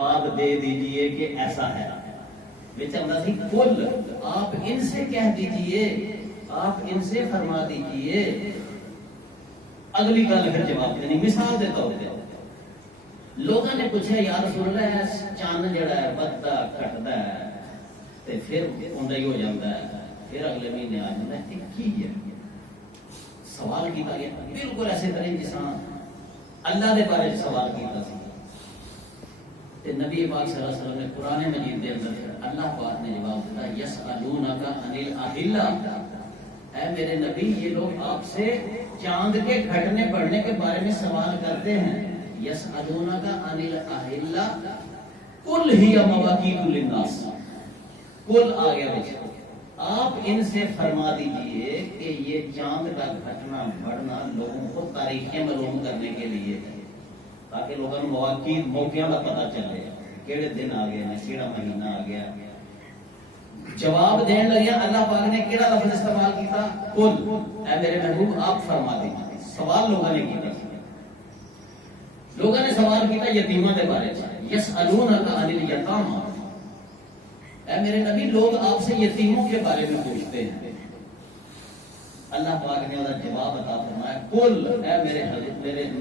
جواب دے دیجئے کہ ایسا ہے. کل آپ ان سے کہہ دیجئے، آپ ان سے فرما دیجئے. اگلی گل پھر جواب دینی. مثال دیتا ہوتے لوگوں نے پوچھا یا رسول اللہ چاند جڑا ہے بدتا کٹتا ہے تے پھر اوندا ہی ہو جاتا ہے، پھر اگلے مہینے آ جاتا ہے، یہ کی ہے؟ سوال کیتا گیا بالکل ایسے طرح جس طرح اللہ دے بارے سوال کیتا سی. تے نبی پاک صلی اللہ علیہ وسلم نے قرآن مجید دے اندر اللہ پاک نے جواب دیتا یسألونک عن الاہلہ، اے میرے نبی یہ لوگ آپ سے چاند کے گھٹنے بڑھنے کے بارے میں سوال کرتے ہیں. یسألونک عن الاہلہ قل ہی مواقیت للناس، قل آ گیا بچے، آپ ان سے فرما دیجئے کہ یہ چاند کا گھٹنا بڑھنا لوگوں کو تاریخیں معلوم کرنے کے لیے ہے، تاکہ لوگوں کو مواقع موقعوں کا پتہ چلے کیڑے دن آ گئے ہیں، کیڑا مہینہ آ گیا. جواب دین لگیا اللہ پاک نے کیڑا لفظ استعمال کیتا؟ قل، اے میرے محبوب آپ فرما دیجئے. سوال لوگوں نے کیتا، لوگوں نے سوال کیتا یتیموں کے بارے میں. یسألونک عن الیتامی، اے میرے نبی لوگ آپ سے یتیموں کے بارے میں پوچھتے ہیں. اللہ پاک نے انہیں جواب عطا فرمایا قل، اے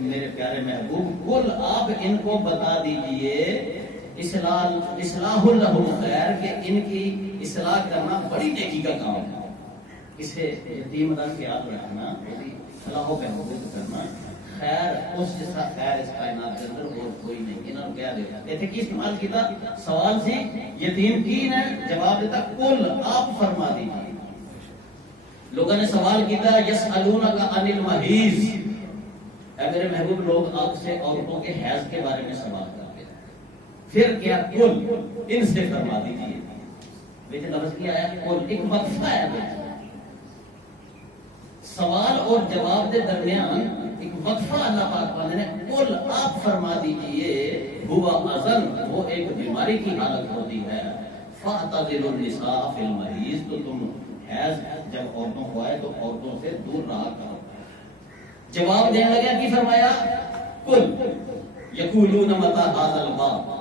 میرے پیارے محبوب قل آپ ان کو بتا دیجئے اصلاح لہم خیر، کہ ان کی اصلاح کرنا بڑی نیکی کا کام ہے. اسے یتیم کا خیال رکھنا، اصلاح و بہبود کرنا خیر، اس جیسا خیر اس کائنات کے اندر اور کوئی نہیں. انہوں نے کہہ دیا ایتھے کی استعمال کیتا؟ سوال سی یتیم کین ہے، جواب دیتا قل آپ فرما دیجئے. لوگوں نے سوال کیتا یسألونک عن المحیض، اے میرے محبوب لوگ آپ سے عورتوں کے حیض کے بارے میں سوال کرتے ہیں. پھر کیا؟ قل ان سے فرما دیجئے. لیکن لفظ کیا آیا؟ قل، ایک وقفہ ہے. سوال اور جواب کے درمیان ایک وقفہ اللہ پاک والے نے قل آپ فرما دیجئے ہوا اذن، وہ ایک بیماری کی حالت ہوتی ہے. فاعتزلوا النساء فی المحیض، تو تم حیض جب عورتوں کو آئے تو عورتوں سے دور رہا کرو. جواب دینے لگا کی فرمایا قل یقولون متی ھذا الباب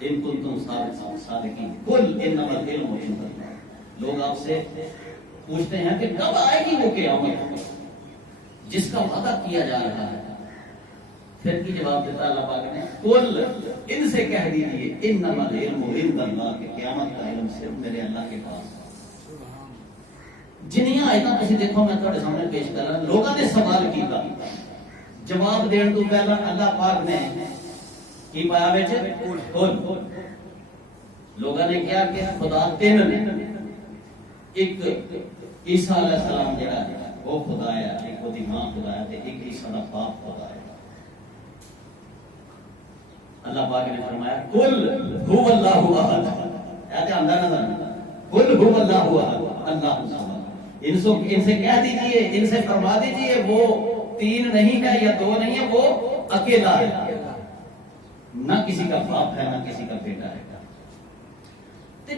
ان کنتم صادقین قل انما العلم عند اللہ. لوگ آپ سے پوچھتے ہیں کہ کب آئے گی وہ قیامت جس کا وعدہ کیا جا رہا ہے. پھر کی جواب دیتا اللہ پاک نے قل ان سے کہہ دیجئے انما العلم عند اللہ، کہ قیامت کا علم صرف میرے اللہ کے پاس. جنیاں آیتاں تسی دیکھو میں تھوڑے سامنے پیش کر رہا. لوگوں نے سوال کیتا، جواب دین تو پہلا اللہ پاک نے کی پایا وچ قل. لوگوں نے کیا کہ خدا تین نے، ایک عیسیٰ علیہ السلام جڑا ہے وہ خدا ہے، ایک وہ دی ماں خدا ہے، ایک عیسیٰ دا باپ خدا ہے. اللہ پاک نے فرمایا قل هو اللہ احد، ایسے اندر نظر قل هو اللہ احد اللہ الصمد. ان سے کہہ دیجئے، ان سے فرما دیجئے وہ تین نہیں ہے یا دو نہیں ہے، وہ اکیلا ہے، نہ کسی کا باپ ہے نہ کسی کا بیٹا ہے.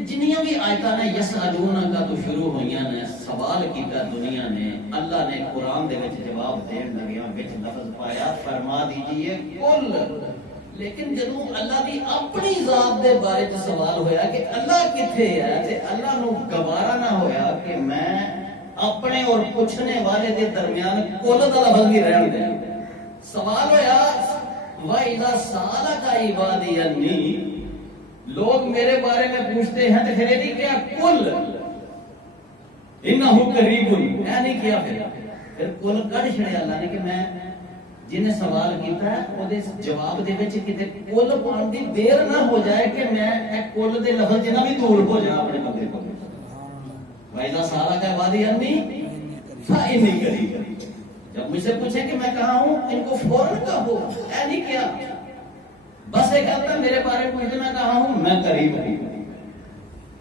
جنیاں بھی آیتاں نے یسألونک کا تو شروع ہوئیاں نے، سوال کیتا دنیا نے. اللہ نے قرآن دے وچ جواب دین لگیاں وچ لفظ پایا فرما دیجئے قل. لیکن جدوں اللہ دی اپنی ذات دے بارے میں سوال ہویا کہ اللہ کتھے ہے، تے اللہ نو گوارا نہ ہویا کہ میں اپنے اور پوچھنے والے دے درمیان قل دا لفظ بھی رہن دے. سوال ہویا وَإِذَا سَأَلَكَ عِبَادِي عَنِّي، لوگ میرے بارے میں پوچھتے ہیں تو پھر یہ نہیں کیا قل انہ قریب، میں نہیں کیا. پھر قل کڑ چھڑے اللہ نے کہ میں جنہیں سوال کیتا ہے وہ دے جواب دے وچ کتے قل پان دی دیر نہ ہو جائے کہ میں ایک قل دے لفظ جنہ بھی دور ہو جائے اپنے بندے کو. وَإِذَا سَأَلَكَ عِبَادِي عَنِّي فَإِنِّي قَرِيبٌ، جب مجھ سے پوچھیں کہ میں کہاں ہوں ان کو فوراً کہو. اے نہیں کیا بس ایک کہتا میرے بارے میں پوچھنا کہاں ہوں، میں قریب ہوں.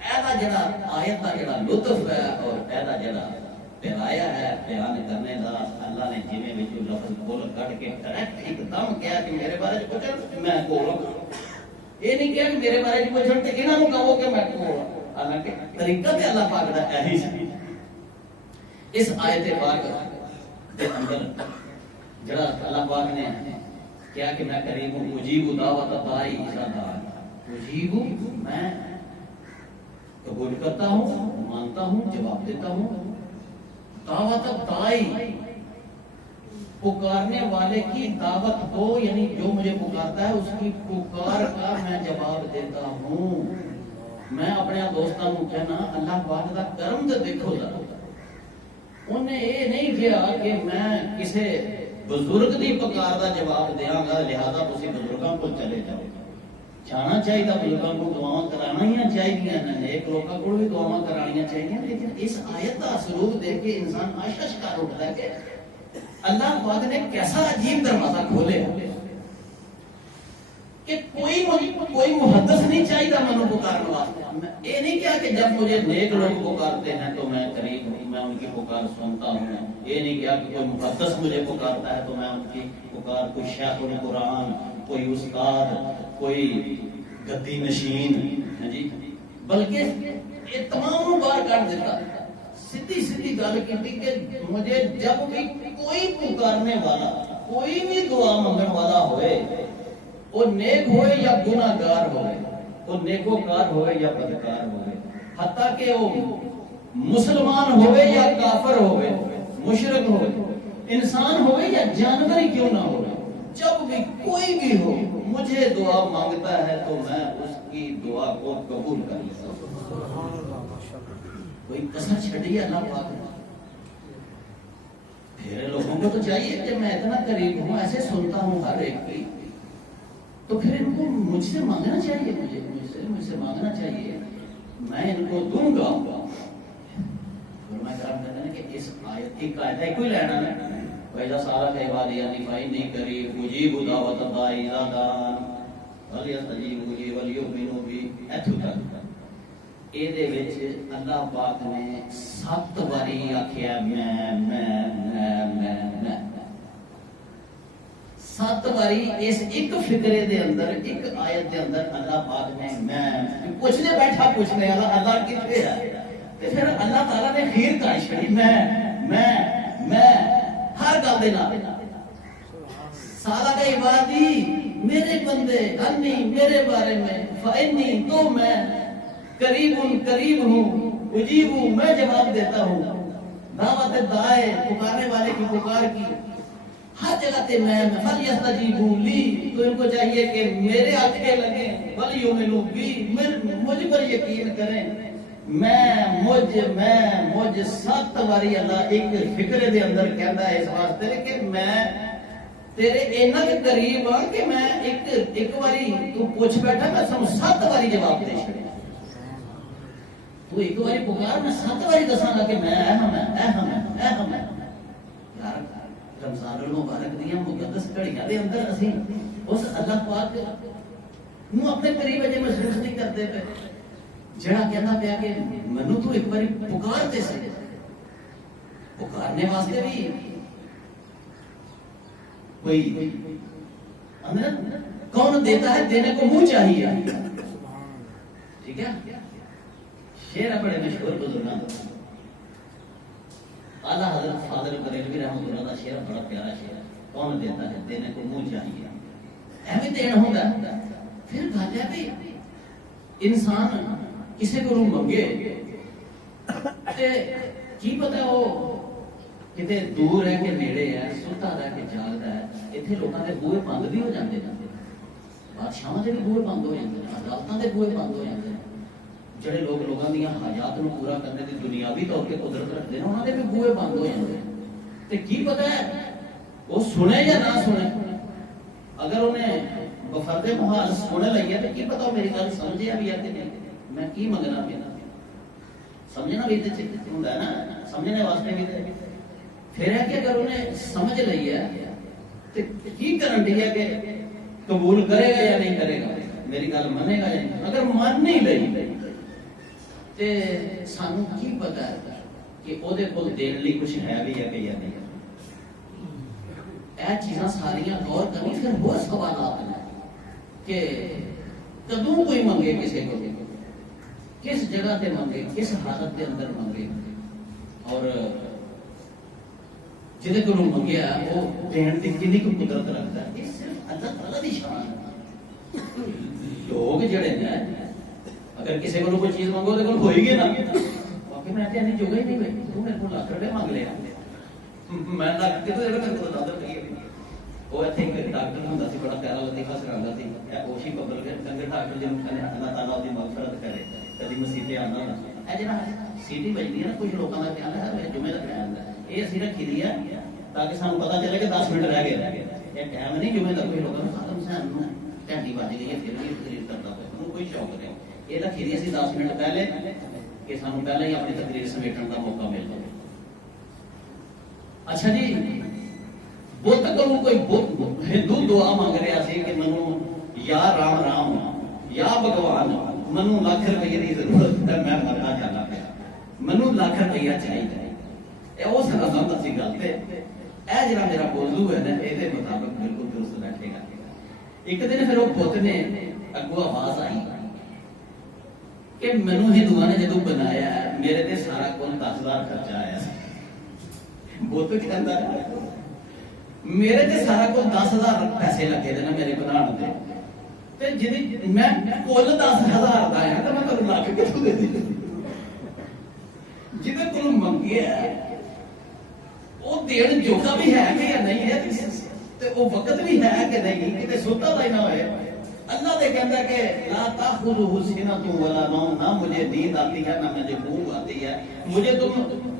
ایدا جڑا آیت دا جڑا لطف ہے اور ایدا جڑا پیرایا ہے بیان کرنے دا، اللہ نے جویں وچ لفظ بول کٹ کے ڈائریکٹ ایک دم کہا کہ میرے بارے میں پوچھو میں کول ہوں. یہ نہیں کہا کہ میرے بارے میں پوچھو تے انہاں نوں کہو کہ میں کول ہوں. حالانکہ طریقہ تے اللہ پاک دا یہی سی. اس آیت پاک دے اندر جڑا اللہ پاک نے کیا کہ میں قریب ہوں، مجیب دعوت داعی اذا دعان. اجیبو میں قبول کرتا ہوں، مانتا ہوں، جواب دیتا ہوں، دعوت دائی پکارنے والے کی دعوت کو، یعنی جو مجھے پکارتا ہے اس کی پکار کا میں جواب دیتا ہوں۔ میں اپنے دوستوں کو کہنا اللہ پاک کا کرم تو دیکھو ذرا، انہیں یہ نہیں کیا کہ میں کسی بزرگ کی پکار کا جواب دیاں گا لہذا تسی بزرگوں کو چلے جاؤ۔ جانا چاہیے بزرگوں کو دعاواں کرانا ہی چاہیے، نیک لوگوں کو بھی دعاواں کرانی چاہیے، لیکن اس آیت کا سلوک دیکھ کے انسان عاشق شکار اٹھتا ہے کہ اللہ پاک نے کیسا عجیب دروازہ کھولے کہ کوئی محدث نہیں چاہیے منو پکارنے واسطے۔ یہ نہیں کیا کہ جب مجھے نیک لوگ پکارتے ہیں تو میں قریب ہوں، میں ان کی پکار سنتا ہوں۔ یہ نہیں کیا کہ کوئی محدث مجھے پکارتا ہے تو میں ان کی پکار، کوئی شیخ القرآن، کوئی استاد، کوئی گدی نشین، جی، بلکہ یہ تمام بار کر دیتا، سیدھی گل کی کہ مجھے جب بھی کوئی پکارنے والا، کوئی بھی دعا منگن والا ہوئے، وہ نیک ہوئے یا گناہگار ہوئے، وہ نیکوکار ہوئے یا بدکار ہوئے، حتیٰ کہ وہ مسلمان ہوئے یا کافر ہوئے، مشرک ہوئے، انسان ہوئے یا جانور ہی کیوں نہ ہوئے، جب بھی کوئی بھی ہو مجھے دعا مانگتا ہے تو میں اس کی دعا کو قبول کر لیتا ہوں۔ کوئی کسر چھڑی ہے اللہ پاک نے؟ پھر لوگوں کو تو چاہیے کہ میں اتنا قریب ہوں، ایسے سنتا ہوں ہر ایک کی، تو پھر ان کو مجھ سے مانگنا چاہیے، مجھ سے مانگنا چاہیے، میں ان کو دوں گا۔ فرمایا کرام کہتے ہیں کہ اس آیت کی قاعدہ ہی کوئی لینا نہیں، وَإِذَا سَأَلَكَ عِبَادِي عَنِّي فَإِنِّي قَرِيبٌ أُجِيبُ دَعْوَةَ الدَّاعِ إِذَا دَعَانِ فَلْيَسْتَجِیبُوا لِی وَلْیُؤْمِنُوا بِی۔ ایتھوں تک یہ دے وچ اللہ پاک نے 7 باری آکھیا میں 7 باری اس ایک فکرے دے اندر، ایک آیت دے اندر اللہ پاک نے میں پوچھنے بیٹھا، پوچھنے والا اللہ کتنے ہے، پھر اللہ تعالیٰ نے خیر کا چھڑی میں ہر گل دے نال سارا کا عبادی میرے بندے انی میرے بارے میں فانی تو میں قریب ہوں، اجیب ہوں، میں جواب دیتا ہوں، دعوت دائے پکارنے والے کی پکار کی ہر جگہ تے میں فلیستجیبوا لی، تو ان کو چاہیے کہ میرے آگے لگیں، ولیؤمنوا بی، مجھ پر یقین کریں۔ مجھ 7 باری اللہ ایک فکرے دے اندر کہتا ہے اس واسطے کہ میں تیرے اینا کے قریب ہاں کہ میں ایک باری تو پوچھ بیٹھا میں سب 7 باری جواب دے چھڑے، تو ایک باری پکار میں 7 باری دساں گا کہ میں اہم ہے۔ یار رمضان المبارک دیا مقدس گھڑیاں دے اندر اسی اس اللہ پاک نو اپنے قریب اجے محسوس نہیں کرتے پے، جڑا کہنا پیا کہ منو تو ایک باری پکار دے سے، پکارنے واسطے بھی کوئی اندر کون دیتا ہے، دینے کو منہ چاہیے، ٹھیک ہے۔ شعر بڑے مشہور بزرگاں اعلیٰ حضرت فاضل بریلوی رحمۃ اللہ کا شعر بڑا پیارا شعر ہے، کون دیتا ہے، دینے کو منہ چاہیے، ایویں دین ہوگا۔ پھر گل ہے بھی انسان کسی کو منگے کی پتا وہ کتے دور ہے کہ نیڑے ہے، ستا رہ کے جاگتا ہے، اتنے لوگوں کے بوئے بند بھی ہو جاتے ہیں، بادشاہوں کے بھی بوئے بند ہو جاتے ہیں، عدالتوں کے بوئے بند ہو جاتے ہیں، جڑے لوگ لوگوں دیا حاجات نو پورا کرنے کی دنیاوی طور پہ قدرت رکھتے ہیں، انہوں نے بھی بوئے بند ہو جاتے ہیں، تو کی پتا ہے وہ سنے یا نہ سنے، اگر انہیں بفرد محال سنے لگی ہے تو کی پتا میری گل سمجھے بھی ہے کہ نہیں، میں کی منگنا پیا، سمجھنا بھی ہوں نا، سمجھنے واسطے بھی پھر ہے کہ اگر انہیں سمجھ لئی ہے تو کی کرن دی ہے کہ قبول کرے گا یا نہیں کرے گا، میری گل منے گا یا نہیں، اگر مان نہیں لئی تے سانو کی پتا ہے کہ او دے کول دین لئی کچھ ہے بھی ہے کہ یا نہیں، اے چیزاں ساریاں غور کرنی۔ پھر وہ سوالات ہیں کہ کدوں کوئی منگے کسی کو، کس جگہ تے منگے، کس حالت کے اندر منگے، اور جہاں کو منگیا وہ دین کی کنی کو قدرت رکھتا ہے، یہ صرف اللہ تعالیٰ کی شان ہے۔ لوگ جڑے ہیں اگر کسی کو کوئی چیز منگو تو ہوئی گی نا باقی میں کہنے جوگا ہی نہیں بھائی تو میرے کو لاکھ روپے مانگ لیا میں لاکھ کے تو میرے کو دادر پہ وہ اتنے ایک ڈاکٹر ہوں سی بڑا پیارا لطیفہ سکھاتا سی اوشی پبل کے چنگے ڈاکٹر جن اللہ تعالیٰ وہ مغفرت کرے کبھی مسیطے آنا ہونا یہ جا سیٹی بجتی ہے نا کچھ لوگوں کا خیال ہے جمعے کا خیال ہے یہ اسی رکھی دی ہے تاکہ سانو پتا چلے کہ 10 منٹ رہ گئے یہ ٹائم نہیں جمعے تک کوئی لوگوں ختم سے گھنٹی بج گئی ہے پھر بھی تقریر کرتا پہ کوئی شوق نہیں یہ رکھی دی اسی 10 منٹ پہلے کہ سانو پہلے ہی اپنی تقریر سمیٹن کا موقع مل جائے. اچھا جی بت کو کوئی ہندو دعا مانگ رہا سی کہ منو یا رام رام یا بھگوان منو لاکھ روپیے کی ضرورت ہے میں مرنا چاہتا پیا منو لاکھ روپیہ چاہیے وہ سر دسی گل پہ یہ جڑا میرا موضوع ہے نا یہ مطابق بالکل درست بیٹھے گا. ایک دن پھر وہ بت نے اگو آواز آئی کہ مینو ہندوؤں نے جدو بنایا ہے میرے تے سارا کل 10,000 خرچہ آیا بت کہتا ہے میرے تے سارا کل 10,000 پیسے لگے تھے نا میرے بنانے تے جی میں کل 10,000 کا آیا تو میں تمہیں لاکھ کتوں دے دی جہاں کو منگے وہ دین جوگا بھی ہے کہ یا نہیں ہے وہ وقت بھی ہے کہ نہیں کہ سوتا ہی نہ ہوئے. اللہ نے کہتا کہ لا تاخذہ سنۃ ولا نوم نہ مجھے نیند آتی ہے نہ مجھے اونگ آتی ہے مجھے تم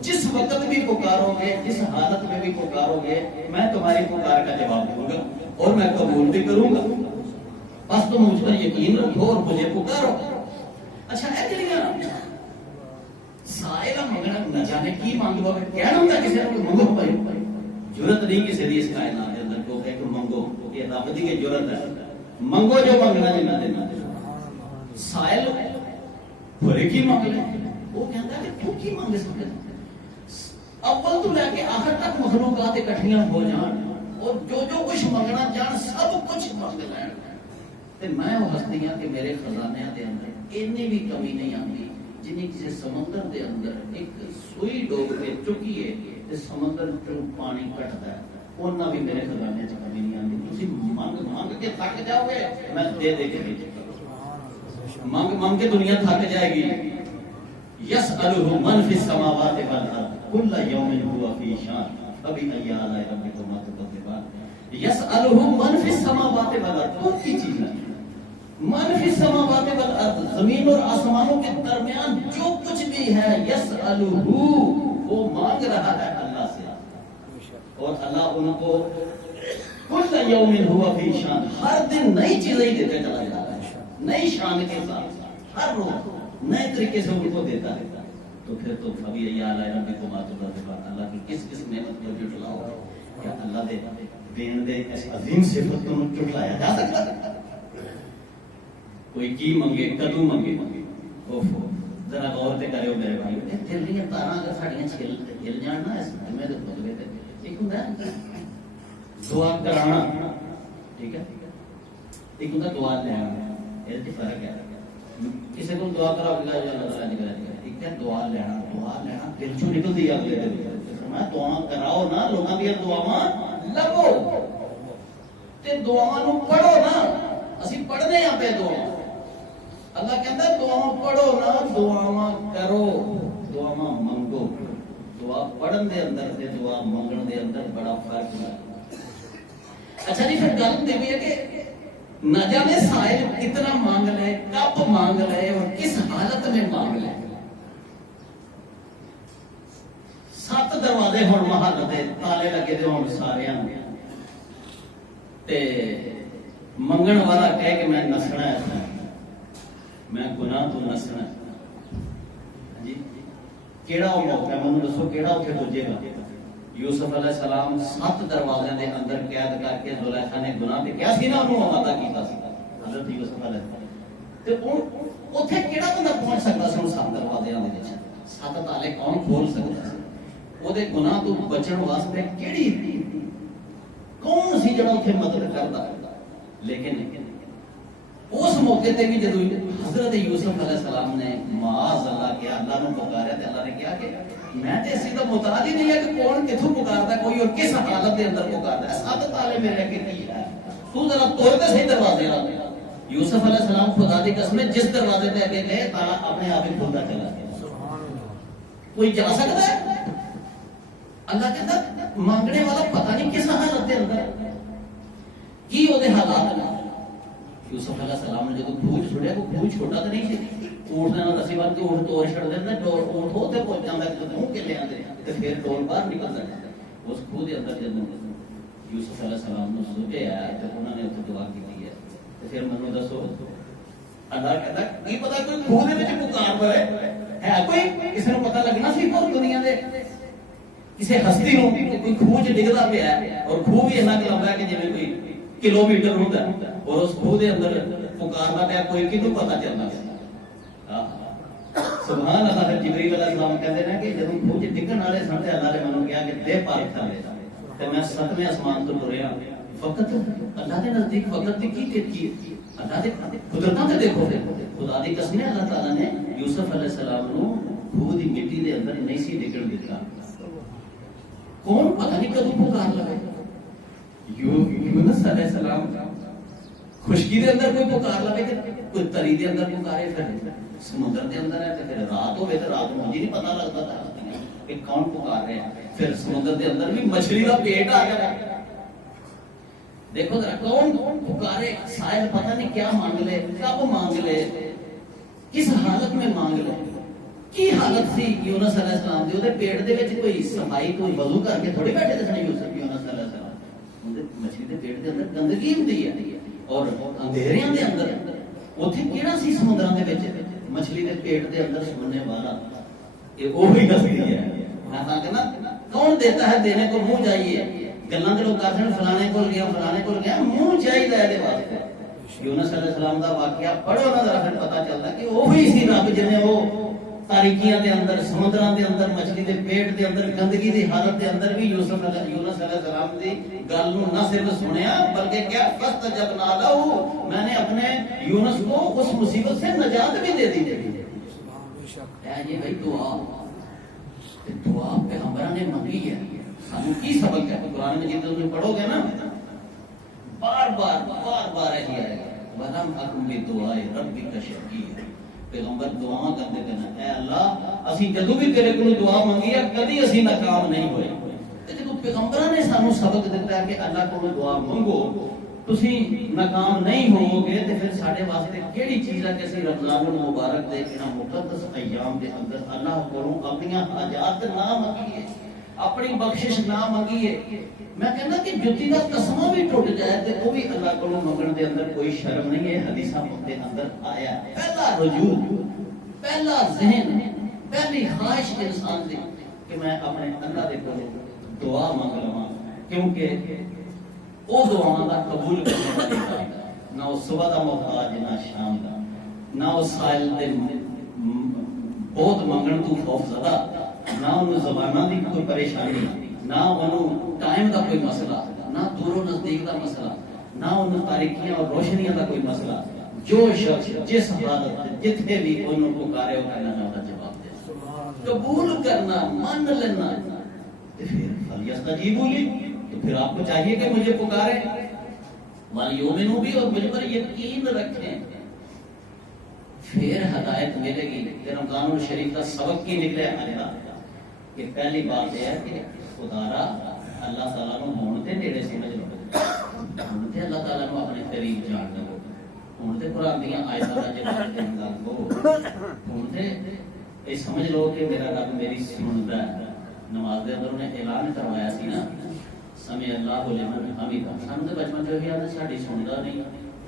جس وقت بھی پکارو گے جس حالت میں بھی پکارو گے میں تمہاری پکار کا جواب دوں گا اور میں قبول بھی کروں گا بس تم مجھ پر یقین رکھو اور مجھے پکارو. اچھا ہے کہ سائلہ منگنا نہ جانے کی مانگو کہنا ہوتا کسی نے منگو بھائی ضرورت نہیں کسی دی اس کائنات کے اندر کو ایک منگو یہ رب دی کی ضرورت ہے منگو جو منگنا جنہ دینا سائل بھرے کی مانگ لے وہ کہتا ہے کہ تو کی مانگ سکتے اول تو لے کے آخر تک مخلوقات اکٹھیاں ہو جان اور جو کچھ منگنا جان سب کچھ مانگ لین تے میں وہ ہستی ہاں کہ میرے خزانے دے اندر اتنی بھی کمی نہیں آتی جنہیں کسی سمندر دے اندر ایک سوئی ڈوب کے چکی ہے تے سمندر چوں پانی کٹتا ہے اونا بھی میرے خزانے چ کمی نہیں آتی تسی مانگ کے تھک جاؤ گے میں دے کے بھیجوں مانگ کے دنیا تھک جائے گی. یسألہ من فی السماوات والارض کل یوم هو فی شان فبأی آلاء ربکما تکذبان. یسألہ من فی السماوات والارض تو کی چیز ہے من فی السماوات والارض زمین اور آسمانوں کے درمیان جو کچھ بھی ہے یسألہ وہ مانگ رہا ہے اللہ سے اور اللہ ان کو کل یوم هو فی شان ہر دن نئی چیزیں دیتے چلا جا رہا ہے نئی شان کے ساتھ ہر روز نئے طریقے سے ان کو دیتا ہے. تو پھر تو فبأی آلاء ربکما تکذبان اللہ کی کس کس نعمت کو جھٹلاؤ کیا اللہ دے دین دے اس عظیم صفت کو جھٹلایا جا سکتا ہے. کوئی کی منگے کدو منگے اوفو ذرا غور تے کرو میرے بھائی دل دی تاراں اگر ساڈیاں چھل ہل جان نا اس میں دے بدلے تے ایک ہوندا دعا کرانا ٹھیک ہے ایک ہوندا دعا لینا اس میں فرق ہے. کسی کو دعا کرا اللہ یا اللہ تعالی کرے ایک ہے دعا لینا دل چوں نکلدی ہے اگلے دن فرمایا دعا کراؤ نا لوکاں دی دعاواں لگو تے دعاواں نو پڑھو نا اسی پڑھنے آ پہ دعا اللہ کہتا ہے دعا پڑھو نا دعاواں کرو دعاواں منگو دعا پڑھن دے اندر تے دعا منگن دے اندر بڑا فرق ہے. اچھا جی پھر گل تے ہے کہ نہ جانے سائل کتنا مانگ لے کب مانگ لے اور کس حالت میں مانگ لے. 7 دروازے ہون محل دے تالے لگے دے ہون سارے تے منگن والا کہے کہ میں نسنا ہے میں گناہ تو نسنا جی کیڑا وہ موقع ہے مجھے دسو کیڑا اتنے پہنچے گا. یوسف علیہ السلام 7 دروازے دے اندر قید کر کے زلیخا نے گناہ تے کیا سی نا انہوں آمادہ کیتا سی حضرت یوسف علیہ السلام تے اوتھے کیڑا بندہ پہنچ سکتا سی 7 دروازے دے وچ 7 تالے کون کھول سکتا سی او دے گناہ تو بچن واسطے کیڑی کون سی جڑا اوتھے مدد کردا. لیکن اس موقع تے بھی جدو حضرت یوسف علیہ السلام نے معاذ اللہ کیا اللہ نے پکارا تے اللہ نے کہا کہ میں تے اسی دا محتاج ہی نہیں ہے کہ کون کتھوں پکاردا کوئی اور کس حالت دے اندر پکاردا ہے. 7 تالے میرے اگے کی ہے تو ذرا توڑ تے صحیح دروازے لا یوسف علیہ السلام خدا دی قسم ہے جس دروازے تے اگے گئے تالا اپنے آپ ہی کھلتا چلا گیا. کوئی جا سکتا ہے؟ اللہ کہتا مانگنے والا پتہ نہیں کس حالت کے اندر کی وہ حالات نے. یوسف علیہ السلام نے جب کھوج چھوڑیا وہ کھوج چھوٹا تو نہیں سی. اونٹ نے دسی بار کہ اونٹ توڑ چھڑ دینا اونٹ ہوتے پہنچ جاتا ہے منہ کے لے آتے تو پھر ڈول باہر نکل جاتا ہے. اس کھو کے اندر جب یوسف علیہ السلام نے سوچے آیا تو انہوں نے اتنے دعا کی ہے. تو پھر مجھے دسو اللہ کہتا نہیں پتا کوئی کھو دے وچ پکار پے ہے کوئی کسی کو پتا لگنا سی پوری دنیا دے کسی ہستی نو کوئی کھو چ ڈگدا پیا اور کھو بھی اتنا لمبا ہے کہ جویں کوئی کلومیٹر ہوندا اور اس کھو دے اندر پکارنا پیا کوئی کینوں پتا چلنا. سبحان اللہ. جبریل علیہ السلام کہتے ہیں کہ جب کھو چ ڈگن والے سن تے اللہ نے مینوں کہا کہ دے پاک تھا تے میں 7ویں آسمان تو ٹریا. وقت اللہ دے نزدیک وقت کی کی اللہ دے قدرتاں تے دیکھو خدا دی قسم ہے اللہ تعالی نے یوسف علیہ السلام نو کھو دی مٹی دے اندر نہیں سی ڈگن دتا. کون پتہ نہیں کدوں پکار لگے. یونس علیہ السلام خشکی دے اندر کوئی پکار لگے کہ کوئی تری دے اندر پکارے پھر سمندر دے اندر ہے تو پھر رات ہوئے تو رات مجھے نہیں پتا لگتا تھا کہ کون پکار رہے ہیں. پھر سمندر دے اندر بھی مچھلی کا پیٹ آ گیا. دیکھو ذرا کون پکارے شاید پتہ نہیں کیا مانگ لے کب مانگ لے کس حالت میں مانگ لے. کی حالت سی یونس علیہ السلام دی. وہ پیٹ دے وچ کوئی صفائی کوئی وضو کر کے تھوڑی بیٹھے تھے یونس علیہ السلام. مچھلی دے پیٹ دے اندر گندگی ہوندی ہے اور اندھیریاں دے اندر اوتھے کیڑا سی سمندراں دے وچ مچھلی دے پیٹ دے اندر سننے والا یہ وہی ہستی ہے. میں کہنا کون دیتا ہے دینے کو منہ چاہیے. گلاں تے لوگ کہتے ہیں فلانے کول گیا منہ چاہیے دے واسطے. یونس علیہ السلام دا واقعہ پڑھو نا ذرا پھر پتہ چلتا کہ وہی سی رب جنے وہ تاریکیاں دے اندر سمندراں دے اندر مچھلی دے پیٹ دے اندر گندگی دی حالت دے اندر بھی یونس علیہ السلام دی گل نو نہ صرف سنیا بلکہ کیا فاستجبنا لہ میں نے اپنے یونس کو اس مصیبت سے نجات بھی دے دی. اے جی بھائی دعا پیغمبراں نے منگی ہے. سانو کی سبق ہے قرآن مجید میں پڑھو گے نا بار بار یہی آئے گا ولم اکن بدعاء ربک شقیا. پیغمبر دعا کرتے کہنا اے اللہ اسی جدوں بھی تیرے کول دعا منگی ہے کبھی اسی ناکام نہیں ہوئے. تے جدوں پیغمبراں نے سانو سبق دیتا ہے کہ اللہ کول دعا منگو تسی ناکام نہیں ہوو گے تے پھر ساڈے واسطے کیڑی چیز ہے کہ اسی رمضان المبارک دے انہاں مقدس ایام دے اندر اللہ کولوں اپنی حاجات نہ منگیے اپنی بخشش نہ منگیے. میں کہنا کہ جتی دا قسمہ بھی ٹوٹ جائے تے وہ بھی اللہ کو منگن دے اندر کوئی شرم نہیں ہے. حدیثاں دے اندر آیا ہے پہلا رجوع پہلا ذہن پہلی خواہش انسان دی کہ میں اپنے اللہ دے کول دعا منگ لواں کیونکہ وہ دعاواں دا قبول کرنے والا نہ وہ صبح دا محتاج نہ شام دا نہ وہ سائل دے بہت منگن تو خوف زدہ نہ انہوں زبانہ دی کوئی پریشانی نہ انہوں ٹائم دا کوئی مسئلہ نہ دور و نزدیک دا مسئلہ نہ انہوں تاریکیاں اور روشنیاں دا کوئی مسئلہ. جو شخص جس حالت جتنے بھی انہوں پکارے ہو کہنا چاہتا جواب دے قبول کرنا مان لینا تو پھر فلیستجیبوا لی تو پھر آپ کو چاہیے کہ مجھے پکارے ولیؤمنوا بی اور مجھ پر یقین رکھیں. پھر ہدایت ملے گی. رمضان الشریف کا سبق کی نکلے ہمارا کہ پہلی بات یہ ہے کہ خدا را اللہ تعالیٰ نو ہون تے نیڑے سمجھ لو ہون تے اللہ تعالیٰ نو اپنے قریب جان لو ہون تے قرآن دیاں آیتاں دا جواب دین دا کو ہون تے یہ سمجھ لو کہ میرا رب میری سندا ہے. نماز دے اندر انہیں اعلان کروایا سی نا سمع اللہ لمن حمدہ. سانوں تے بچپن چ یہ آدت ساڈی سندا نہیں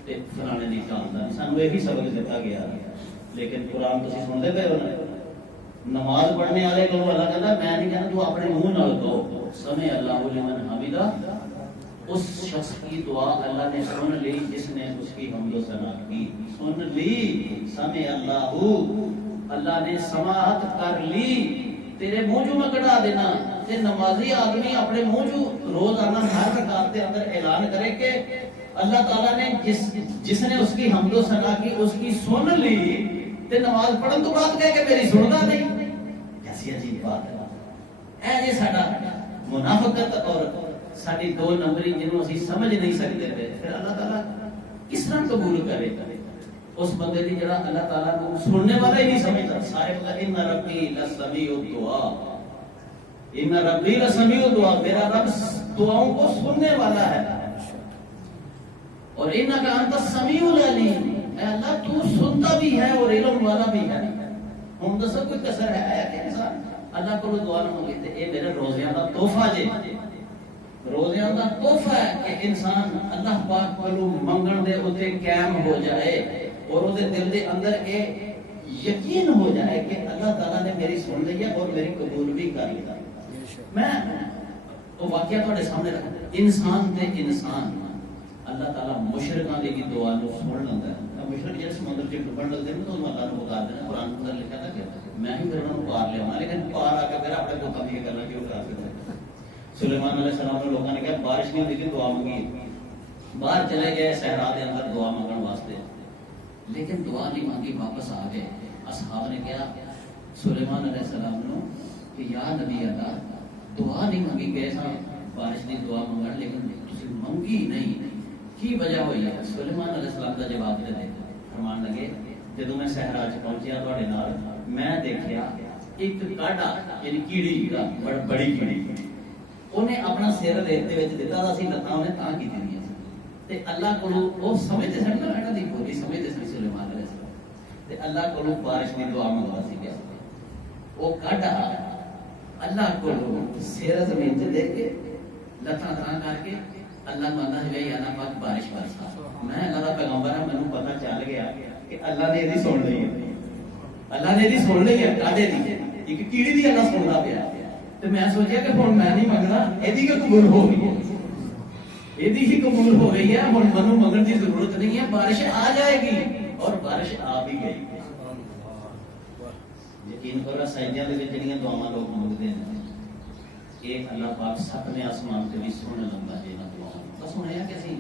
تے فلانے دی جاندا نہیں. سانوں یہی سبق دتا گیا لیکن قرآن تسی سنتے پے ہو نا نماز پڑھنے والے کو اللہ کہتا میں نہیں کہنا تو اپنے منہ نال کہو سمع اللہ لمن حمدہ. اس شخص کی دعا اللہ نے سن لی جس نے اس کی حمد و ثنا کی. سن لی سمع اللہ نے سماعت کر لی. تیرے منہ جو میں کٹا دینا تے نمازی آدمی اپنے منہ جو روزانہ ہر رکعت کے اندر اعلان کرے کہ اللہ تعالیٰ نے جس نے اس کی حمد و ثنا کی اس کی سن لی تے نماز پڑھن تو بعد کہے کہ میری سندا نہیں. کیسی عجیب بات ہے. اے یہ ساڈا منافقت اور ساڈی دو نمبری جنوں اسی سمجھ نہیں سکتے تھے. پھر اللہ تعالیٰ کس طرح قبول کرے اس بندے دی جڑا اللہ تعالیٰ کو سننے والا ہی نہیں سمجھتا. سارے پتہ ان ربی لسمیع الدعاء، ان ربی لسمیع الدعاء، میرا رب دعاؤں کو سننے والا ہے. اور انک انت السمیع العلیم، اے اللہ تو سنتا بھی ہے اور علم والا بھی ہے. ہم دسو کوئی کسر ہے کہ انسان اللہ کو دعا نہ مانگے تے اے میرے روزیاں دا تحفہ جے. روزیاں دا تحفہ ہے کہ انسان اللہ پاک کو منگن دے اوتے قائم ہو جائے اور وہ دل دے اندر یہ یقین ہو جائے کہ اللہ تعالیٰ نے میری سن لی ہے اور میری قبول بھی کر لیا. میں وہ واقعہ تھوڑے سامنے رکھا. انسان تے انسان اللہ تعالیٰ مشرکاں دی دعا نو سن لیندا ہے. مشرک جس سمندر چ ڈبن لگتے ہیں تو اللہ نے پکار دینا. قرآن کے اندر لکھا تھا کہ میں ہی پھر انہوں نے پار لیا، لیکن پار آ کے پھر اپنے کو کمی کرنا کیوں کر سکتے. سلیمان علیہ السلام نے لوگوں نے کہا بارش نہیں ہوتی تھی دعا مانگی، باہر چلے گئے صحرا دے اندر دعا مانگن واسطے، لیکن دعا نہیں مانگی، واپس آ گئے. اصحاب نے کہا سلیمان علیہ السلام نو کہ یا نبی اللہ دعا نہیں مانگی، گئے سا بارش کی دعا مانگن لیکن تسی مانگی نہیں، کی وجہ ہوئی ہے؟ سلیمان علیہ السلام کا جواب دے دے فرمان لگے جدوں میں صحرا چ پہنچیا تواڈے نال میں دیکھیا ایک کاٹا یعنی کیڑی بڑی کیڑی انہیں اپنا سر ریت وچ دتا سی، لتاں انہیں تاں کیتی سی تے اللہ کولوں وہ سمجھدے سن نا انہاں دی بولی سمجھدے سن سلیمان علیہ السلام تے اللہ کولوں بارش دی دعا منگوا سی گیا. وہ کاٹا اللہ کولوں سر زمین تے دے کے لتاں تاں کر کے اللہ ماندا ہے یا اللہ پاک بارش برسا. میں اللہ دا پیغمبر ہوں، مینوں پتہ چل گیا کہ اللہ نے یہ سن لی ہے، اللہ نے یہ سن لی ہے. کاٹے دی ایک کیڑی دی اللہ سندا پیا تے میں سوچیا کہ ہن میں نہیں منگنا، ایدی کہ قبول ہو گئی ہے، ایدی ہی قبول ہو گئی ہے، ہن منوں منگن دی ضرورت نہیں ہے، بارش آ جائے گی. اور بارش آ بھی گئی. یقین کرو سجدیاں دے وچ جڑیاں دعاواں لوگ منگدے ہیں یہ اللہ پاک سپنے آسمان تے بھی سن لیندا ہے. انہاں دعاواں بس سنیا کہ اسی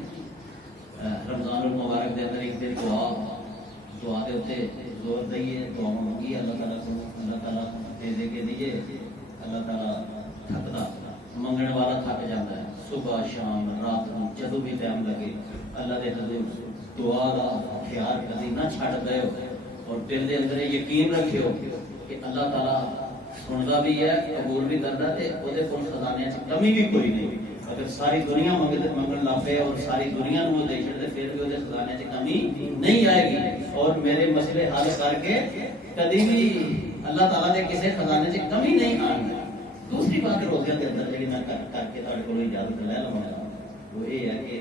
رمضان المبارک دے اندر ایک دن دعا دے اوتے زور دئیے، دعا مانگیے اللہ تعالیٰ کو، اللہ تعالیٰ دے کے دیجیے. اللہ تعالیٰ تھکدا منگنے والا تھک جاتا ہے. صبح شام رات نو جدوں بھی ٹائم لگے اللہ دے حضور دعا دا خیال کبھی نہ چھڈ دیو اور دل دے اندر یقین رکھیو کہ اللہ تعالیٰ سندا بھی ہے، قبول بھی کردا تے او دے کول خزانے چ کمی بھی کوئی نہیں. اگر ساری دنیا منگن لگ پے اور ساری دنیا نو دے چھڑ دے پھر بھی او دے خزانے چ کمی نہیں آئے گی. اور میرے مسئلے حل کر کے کبھی بھی اللہ تعالیٰ دے کسی خزانے چ کمی نہیں آئے گی. دوسری بات روزیاں دے اندر جڑی میں کر کے تہاڈے کولوں اجازت لے لواں وہ یہ ہے کہ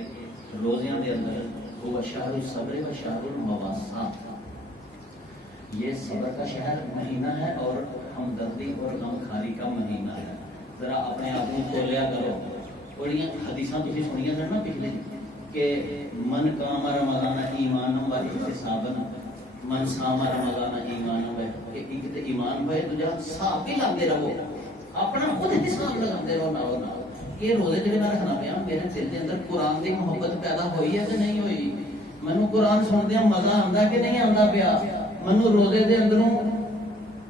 روزیاں دے اندر وہ شہر الصبر و شہر المواسات، یہ صبر کا شہر مہینہ ہے اور ہمدردی اور غم خاری کا مہینہ ہے. ذرا اپنے آپ کو کھولیا کرو. بڑی حدیثاں تسی سنیاں سن نا پچھلے کہ من قام رمضان ایمانا و احتسابا، من صام رمضان ایمانا و، ایک تے ایمان پہ دوجا حساب بھی لاندے رہو، اپنا خود حساب لگاندے رہو نالو نال کہ روزے جڑے میں رکھنا پیا میرے دل دے اندر قرآن دی محبت پیدا ہوئی ہے کہ نہیں ہوئی، مینوں قرآن سندیاں مزہ آندا کہ نہیں آندا پیا، مینوں روزے دے اندروں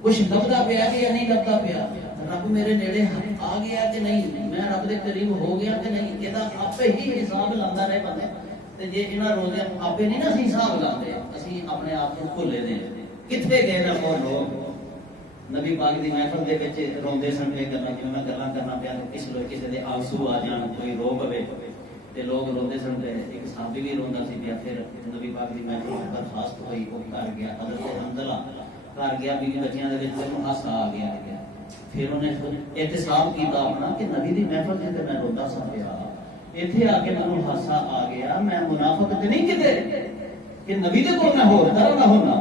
کچھ لبدا پیا کہ نہیں لبدا پیا، رب میرے نیڑے آ گیا کہ نہیں، میں رب دے قریب ہو گیا کہ نہیں. یہ آپ ہی حساب لاندا رہے بندے تے جے انہاں روزے آپ نہیں نا اسی حساب لاندے اسی اپنے آپ کو بھولے دے. کتنے گئے نا وہ لوگ نبی پاک دی محفل دے وچ روندے سن پے گلاں جویں میں گلاں کرنا پیا کسی دے آنسو آ جان کوئی رو پوے تے لوگ روندے سن پے. ایک صحابی بھی روندا سی پیا. پھر نبی پاک دی محفل برخاست ہوئی وہ کر گیا حضرت حنظلہ کر گیا بیوی بچیاں دے وچ ہاسا آ گیا. پھر انہیں احتساب کیتا اپنا کہ نبی دی محفل تے میں روندا سا پیا ایتھے آ کے مینوں ہاسا آ گیا، میں منافق تے نہیں کتے کہ نبی دے کول میں ہور طرح نہ ہونا،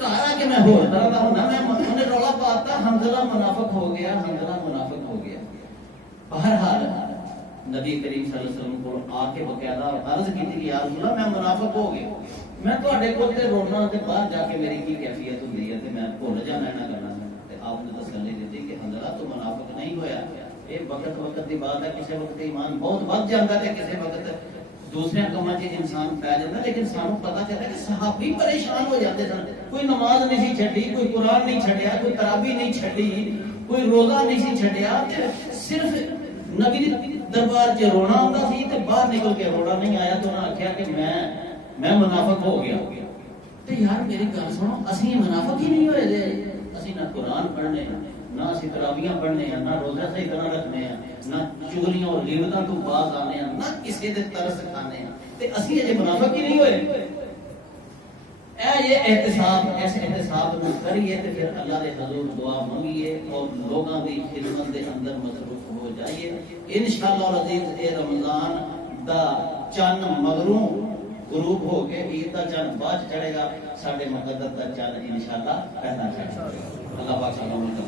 گھر آ کے میں ہور طرح نہ ہونا. میں انہیں رولا پاتا حنظلہ منافق ہو گیا، حنظلہ منافق ہو گیا. بہرحال نبی کریم صلی اللہ علیہ وسلم کو آ کے باقاعدہ عرض کی کہ یا رسول اللہ میں منافق ہو گیا، میں تواڈے کول تے رونا تے باہر جا کے میری کی کیفیت ہوندی ہے تے میں بھول جانا نہ کرنا. تے آپ نے تسلی دیتی کہ حنظلہ تو منافق نہیں ہویا. یہ وقت کی بات ہے، کسی وقت ایمان بہت بڑھ جاتا ہے، کسی وقت دوسرے کاموں سے انسان پی جاتا ہے. لیکن سانوں پتہ چلا کہ صحابی پریشان ہو جاتے سن، کوئی نماز نہیں سی چھڈی، کوئی قرآن نہیں چھڈیا، کوئی تراویح نہیں چھڈی، کوئی روزہ نہیں سی چھڈیا، صرف نبی دربار چ رونا آتا سی تے باہر نکل کے رونا نہیں آیا تو انہاں آخیا کہ میں منافق ہو گیا. تے یار میری گل سنو اسی منافق ہی نہیں ہوئے دے. اسی نہ قرآن پڑھنے ہیں نہ اسی تراویاں پڑھنے ہیں نہ روزہ صحیح طرح رکھنے ہیں نہ چغلیاں اور غیبتاں تو باز آنے ہیں نہ کسی دے ترس کھانے ہیں تے اسی اجے منافق ہی نہیں ہوئے. یہ احتساب ایسے احتساب نہ کریے تے پھر اللہ دے حضور دعا منگیے اور لوگاں دی خدمت دے اندر مصروف ہو جائیے. انشاءاللہ العزیز اے رمضان دا چن مغروں غروب ہو کے عید دا چن بعد چڑھے گا. ساڈے مقدس دا چن انشاءاللہ پہلا چڑھے گا. اللہ پاک سلام علیکم.